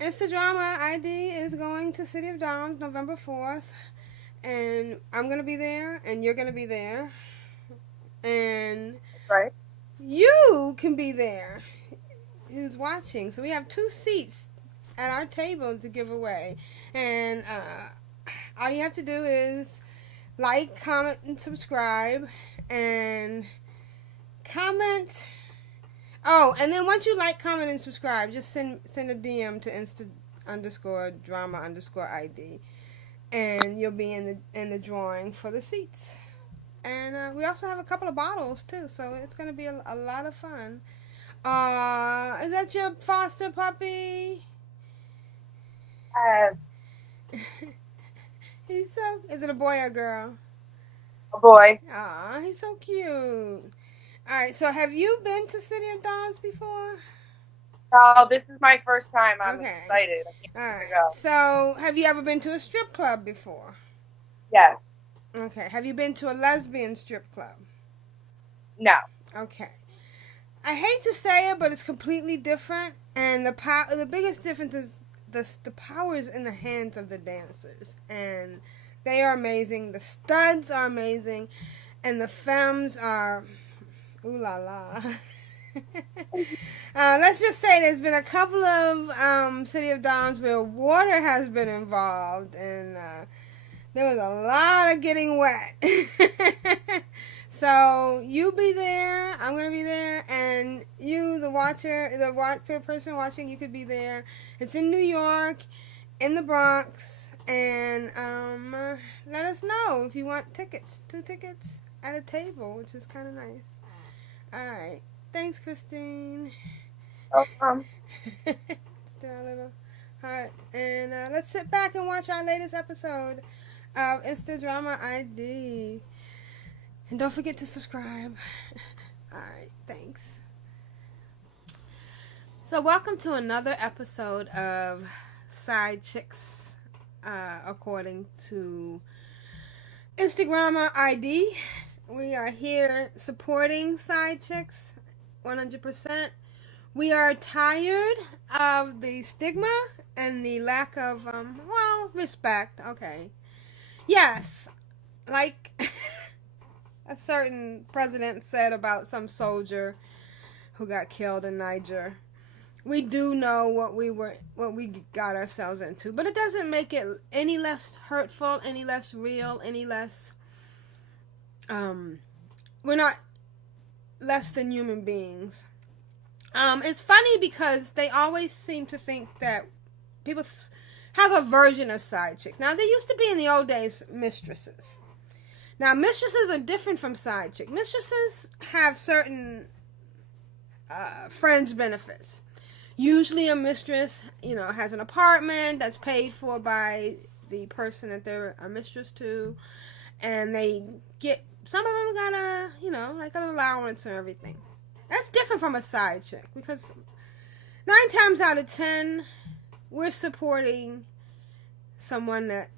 Insta Drama ID is going to City of Downs November 4th. And I'm going to be there, and you're going to be there. And That's right. you can be there who's watching. So we have 2 seats at our table to give away. And all you have to do is like, comment, and subscribe. And comment. Oh, and then once you like, comment, and subscribe, just send a DM to Insta underscore drama underscore ID, and you'll be in the drawing for the seats. And we also have a couple of bottles too, so it's gonna be a lot of fun. Is that your foster puppy? Uh, He's so. Is it a boy or a girl? oh boy. Aw, he's so cute. All right, so have you been to City of Dogs before? Oh, this is my first time. I'm Okay. excited. I can't All wait to right. go. So, have you ever been to a strip club before? Yes. Okay. Have you been to a lesbian strip club? No. Okay. I hate to say it, but it's completely different, and the biggest difference is the power is in the hands of the dancers, and they are amazing. The studs are amazing, and the femmes are ooh la la. Let's just say there's been a couple of City of Dons where water has been involved, and there was a lot of getting wet. So you be there. I'm gonna be there, and you, the watcher, the person watching, you could be there. It's in New York, in the Bronx, and let us know if you want tickets. 2 tickets at a table, which is kind of nice. All right. Thanks, Christine. Um, Still a little heart, and let's sit back and watch our latest episode of Insta Drama ID. And don't forget to subscribe. Alright, thanks. So, welcome to another episode of Side Chicks, according to Instagram ID. We are here supporting Side Chicks 100%. We are tired of the stigma and the lack of, respect. Okay. Yes, like a certain president said about some soldier who got killed in Niger. We do know what we got ourselves into, but it doesn't make it any less hurtful, any less real, any less we're not less than human beings. It's funny because they always seem to think that people have a version of side chicks. Now, they used to be in the old days mistresses. Now, mistresses are different from side chicks. Mistresses have certain fringe benefits. Usually, a mistress, has an apartment that's paid for by the person that they're a mistress to, and they get some of them got like an allowance or everything. That's different from a side chick because 9 times out of 10, we're supporting someone that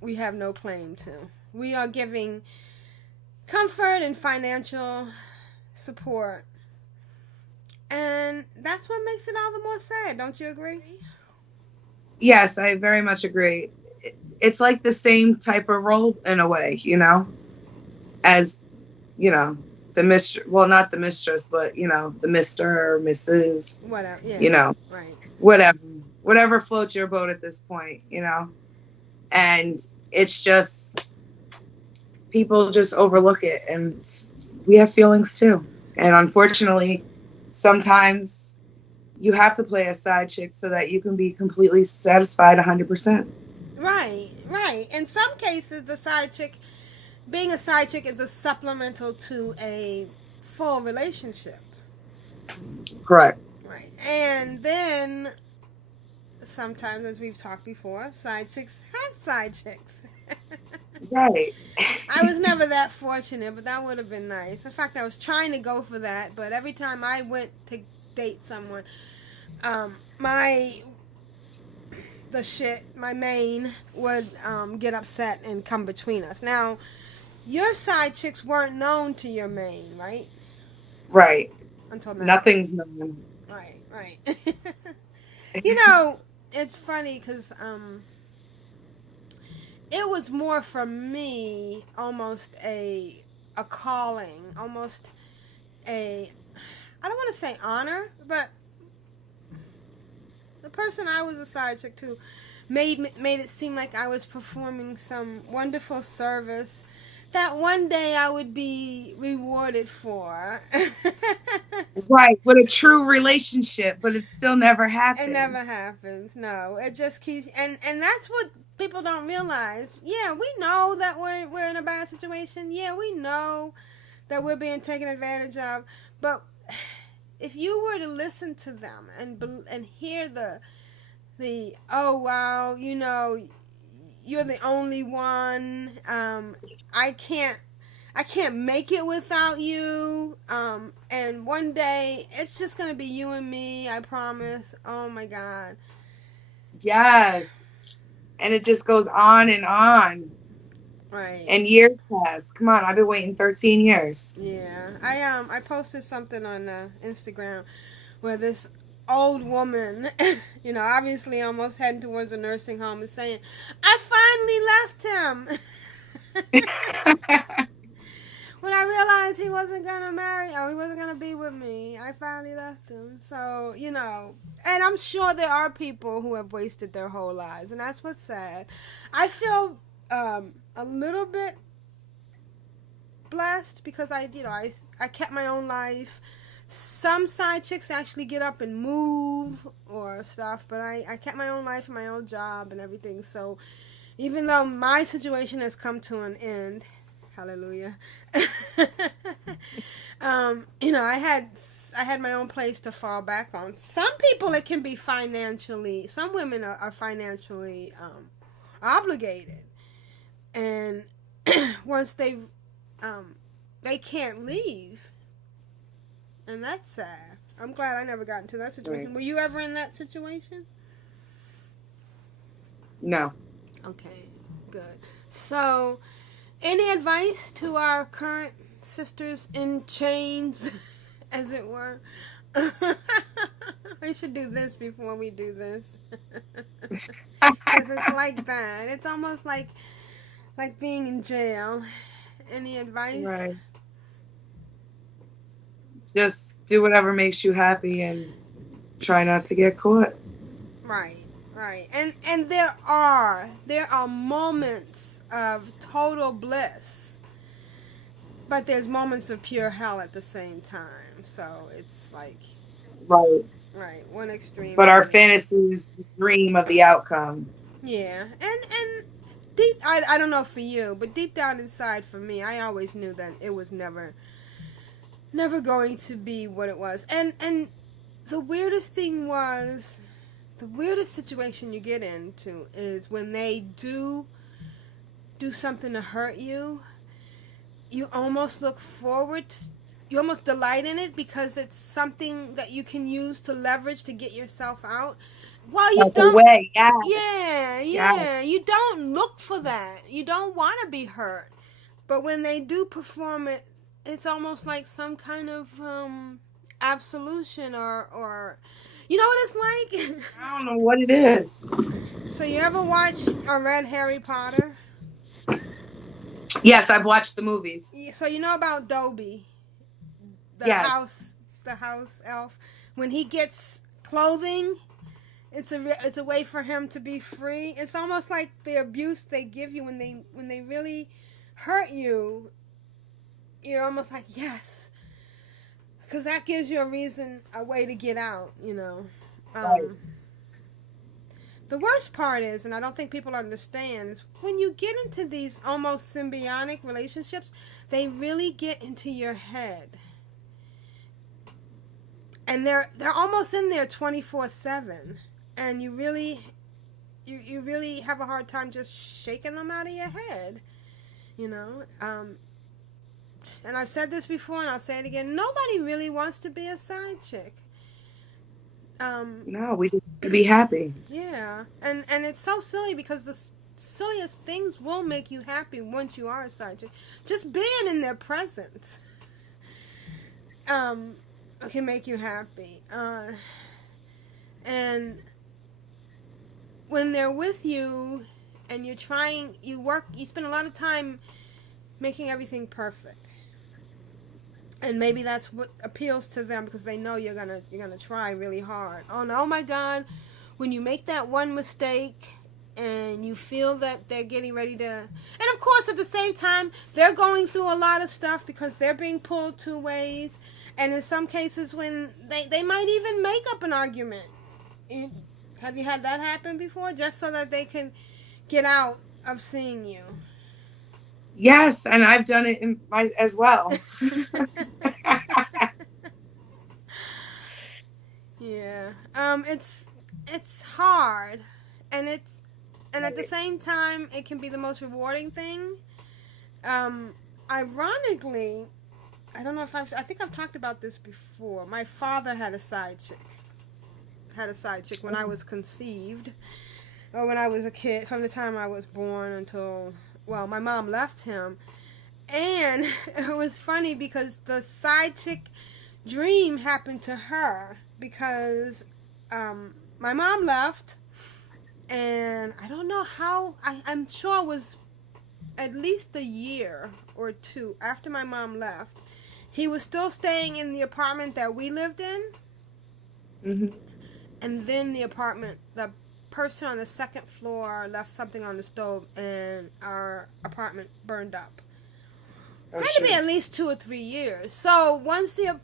we have no claim to. We are giving comfort and financial support. And that's what makes it all the more sad. Don't you agree? Yes, I very much agree. It's like the same type of role in a way, as, the mistress, well, not the mistress, but, the Mr. or Mrs., Whatever. Yeah. Right. whatever, whatever floats your boat at this point, and it's just, people just overlook it, and we have feelings too. And unfortunately, sometimes you have to play a side chick so that you can be completely satisfied 100%. Right. In some cases, being a side chick is a supplemental to a full relationship. Correct. Right. And then sometimes, as we've talked before, side chicks have side chicks. Right. I was never that fortunate, but that would have been nice. In fact, I was trying to go for that, but every time I went to date someone, my main would get upset and come between us. Now, your side chicks weren't known to your main, right? Right. Until now. Nothing's known. Right. You know, it's funny because it was more for me almost a calling, almost a, I don't want to say honor, but the person I was a side chick to made it seem like I was performing some wonderful service that one day I would be rewarded for. Right, with a true relationship, but it still never happens. It never happens. No, it just keeps, and that's what people don't realize. Yeah, we know that we're in a bad situation. Yeah, we know that we're being taken advantage of. But if you were to listen to them and hear the oh wow, you know, you're the only one. I can't make it without you. And one day it's just gonna be you and me. I promise. Oh my God. Yes. And it just goes on and on. Right. And years pass. Come on, I've been waiting 13 years. Yeah. I posted something on Instagram where this old woman, you know, obviously almost heading towards a nursing home, is saying, "I finally left him." When I realized he wasn't gonna marry, or he wasn't gonna be with me, I finally left him. So, you know, and I'm sure there are people who have wasted their whole lives, and that's what's sad. I feel a little bit blessed because I kept my own life. Some side chicks actually get up and move or stuff, but I kept my own life and my own job and everything. So even though my situation has come to an end, hallelujah. You know, I had my own place to fall back on. Some people it can be financially. Some women are financially obligated, and once they can't leave, and that's sad. I'm glad I never got into that situation. Right. Were you ever in that situation? No. Okay, good. So, any advice to our current sisters in chains, as it were? We should do this before we do this. Because it's like that. It's almost like being in jail. Any advice? Right. Just do whatever makes you happy and try not to get caught. Right, right. And there are moments of total bliss, but there's moments of pure hell at the same time. So it's like, Right. right, one extreme. But our fantasies dream of the outcome. Yeah, and deep, I don't know for you, but deep down inside for me, I always knew that it was never going to be what it was. And the weirdest thing was, the weirdest situation you get into is when they do something to hurt you. You almost look forward to, you almost delight in it because it's something that you can use to leverage to get yourself out. While you Like don't, away, yes. yeah, Yes. you don't look for that. You don't want to be hurt. But when they do perform it, it's almost like some kind of absolution or you know what it's like? I don't know what it is. So you ever watch or read Harry Potter? Yes, I've watched the movies. So you know about Dobby, the Yes. house elf. When he gets clothing, it's a way for him to be free. It's almost like the abuse they give you when they really hurt you. You're almost like, yes, because that gives you a way to get out. You know. Right. The worst part is, and I don't think people understand, is when you get into these almost symbiotic relationships, they really get into your head. And they're almost in there 24/7. And you really have a hard time just shaking them out of your head. You know? And I've said this before and I'll say it again. Nobody really wants to be a side chick. No, we just want to be happy. Yeah, and it's so silly because the silliest things will make you happy once you are a side chick. Just being in their presence, can make you happy. And when they're with you and you spend a lot of time making everything perfect. And maybe that's what appeals to them because they know you're gonna try really hard. Oh no, oh my God, when you make that one mistake and you feel that they're getting ready to, and of course at the same time they're going through a lot of stuff because they're being pulled two ways, and in some cases when they might even make up an argument. Have you had that happen before, just so that they can get out of seeing you? Yes, and I've done it as well. Yeah. It's hard, and at the same time it can be the most rewarding thing. Ironically, I don't know if I think I've talked about this before. My father had a side chick. When I was conceived, or when I was a kid, from the time I was born until, well, my mom left him. And it was funny because the side chick dream happened to her because my mom left, and I don't know how, I'm sure it was at least a year or two after my mom left. He was still staying in the apartment that we lived in. Mm-hmm. And then the person on the second floor left something on the stove, and our apartment burned up. Oh, It had to be at least 2 or 3 years. So once the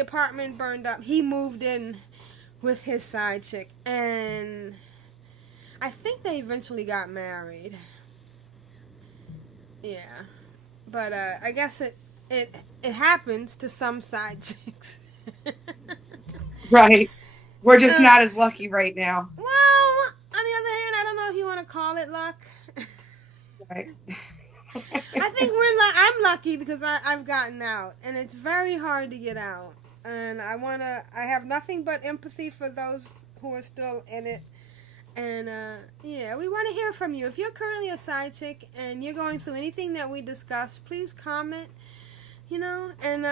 apartment burned up, he moved in with his side chick, and I think they eventually got married. Yeah, but I guess it happens to some side chicks. Right. We're just not as lucky right now. Well, on the other hand, I don't know if you want to call it luck. Right. I think I'm lucky because I've gotten out, and it's very hard to get out. And I have nothing but empathy for those who are still in it. And yeah, we want to hear from you. If you're currently a side chick and you're going through anything that we discussed, please comment, and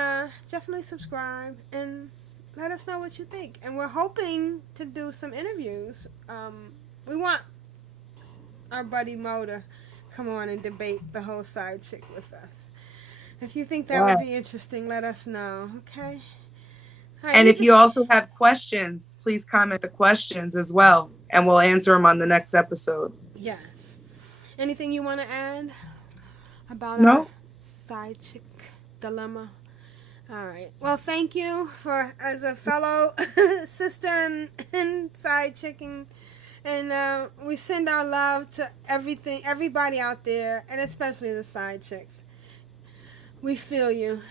definitely subscribe and let us know what you think. And we're hoping to do some interviews. We want our buddy Mo to come on and debate the whole side chick with us. If you think that would be interesting, let us know, okay? Right, and if you also have questions, please comment the questions as well, and we'll answer them on the next episode. Yes. Anything you want to add about our side chick dilemma? All right. Well, thank you as a fellow sister and side chicking. And we send our love to everybody out there, and especially the side chicks. We feel you.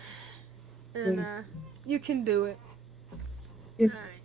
And you can do it. Yes. All right.